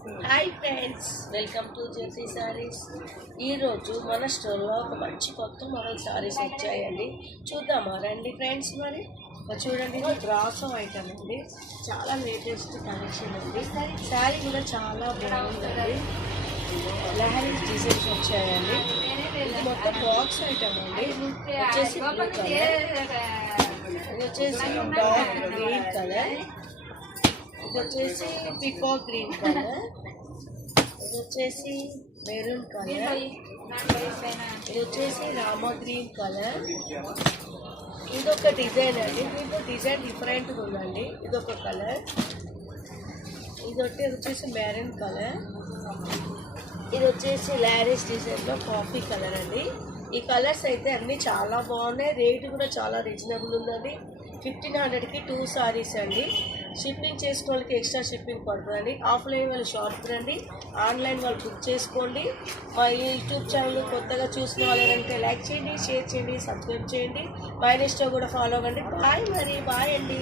Hi friends, welcome to Jersey saris. ఈరోజు మన స్టోర్లో ఒక మంచి కొత్త మోడల్ సారీస్ వచ్చాయండి. చూద్దామా రండి ఫ్రెండ్స్. మరి చూడండి, ఇది బ్రాసో ఐటమ్ అండి. చాలా లేటెస్ట్ కలెక్షన్ అండి. శారీ కూడా చాలా బాగుందండి. లహరీస్ డిజైన్స్ వచ్చాయండి. ఇది మొత్తం బాక్స్ ఐటమ్ అండి. వచ్చేసి బ్లూ కలర్, ఇది వచ్చేసి డార్క్ గ్రీన్ కలర్, ఇది వచ్చేసి పికాక్ గ్రీన్ కలర్, ఇది వచ్చేసి మెరూన్ కలర్, ఇది వచ్చేసి రామా గ్రీన్ కలర్. ఇదొక డిజైన్ అండి. దీంట్లో డిజైన్ డిఫరెంట్గా ఉందండి. ఇదొక కలర్, ఇది వచ్చేసి మెరూన్ కలర్, ఇది వచ్చేసి లారిస్ డిజైన్లో కాఫీ కలర్ అండి. ఈ కలర్స్ అయితే అన్నీ చాలా బాగున్నాయి. రేటు కూడా చాలా రీజనబుల్ ఉందండి. 1500కి 2 సారీస్ అండి. షిప్పింగ్ చేసుకునే వాళ్ళకి ఎక్స్ట్రా షిప్పింగ్ పడుతుందండి. ఆఫ్లైన్ వాళ్ళు షాప్ రండి, ఆన్లైన్ వాళ్ళు బుక్ చేసుకోండి. మా యూట్యూబ్ ఛానల్ కొత్తగా చూసిన వాళ్ళంటే లైక్ చేయండి, షేర్ చేయండి, సబ్స్క్రైబ్ చేయండి. మా ఇన్స్టా కూడా ఫాలో అవ్వండి. బాయ్ అండి.